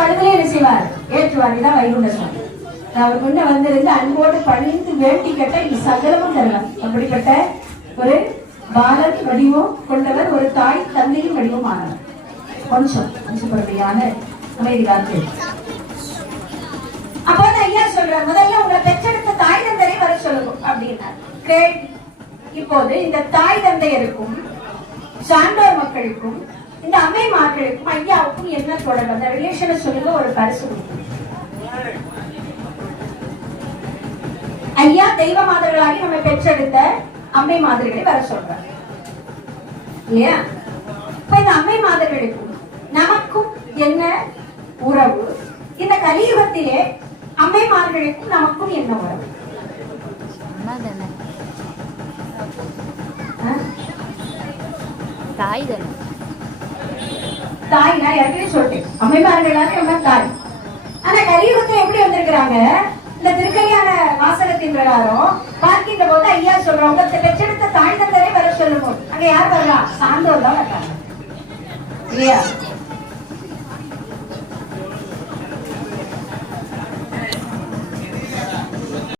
கழுதிலே என்ன செய்வார்? ஏற்றுவார். இதான் வைகுண்ட சுவாமி. அவர் முன்ன வந்திருந்து அன்போடு பணிந்து வேண்டி கேட்ட இது சகலமும் தருவார். அப்படிப்பட்ட ஒரு பாலன் வடிவம் கொண்டவர், ஒரு தாய் தந்தையும் வடிவமானவர். கொஞ்சம் பொறுமையான அமைதி காத்து. அப்போ ஐயா சொல்றார், முதல்ல உங்களை பெற்றெடுத்த தாய் தந்தையை வர சொல்லணும் அப்படின்னார். இப்போது இந்த தாய் தந்தையருக்கும் சான்றோர் மக்களுக்கும் இந்த அம்மைமார்களுக்கும் ஐயாவுக்கும் என்ன தொடர்பு? அந்த ரிலேஷனை சொல்லுங்க, ஒரு பரிசு கொடுக்கும். ஐயா தெய்வ மாதர்களாகி நம்ம பெற்றெடுத்த அம்மை மாதிரிகளை வர சொல்றார் இல்லையா? இப்ப இந்த அம்மை மாதர்களுக்கும் நமக்கும் என்ன உறவு? இந்த கலியுகத்திலே அம்மைமார்களுக்கும் நமக்கும் என்ன உறவு? தாய் நான் ஏற்கனவே சொல்லிட்டேன், அம்மைமார்களாக தாய். ஆனா கலியுகத்துல எப்படி வந்திருக்கிறாங்க? இந்த திருக்கல்யாண வாசகத்தின் பிரகாரம் பார்க்கின்ற போது ஐயா சொல்றவங்க பெற்றெடுத்த தாய் தந்தரை வர சொல்லுவோம். அங்க யார் வரலாம்? சான்றோர் தான் வர்றாங்க இல்லையா?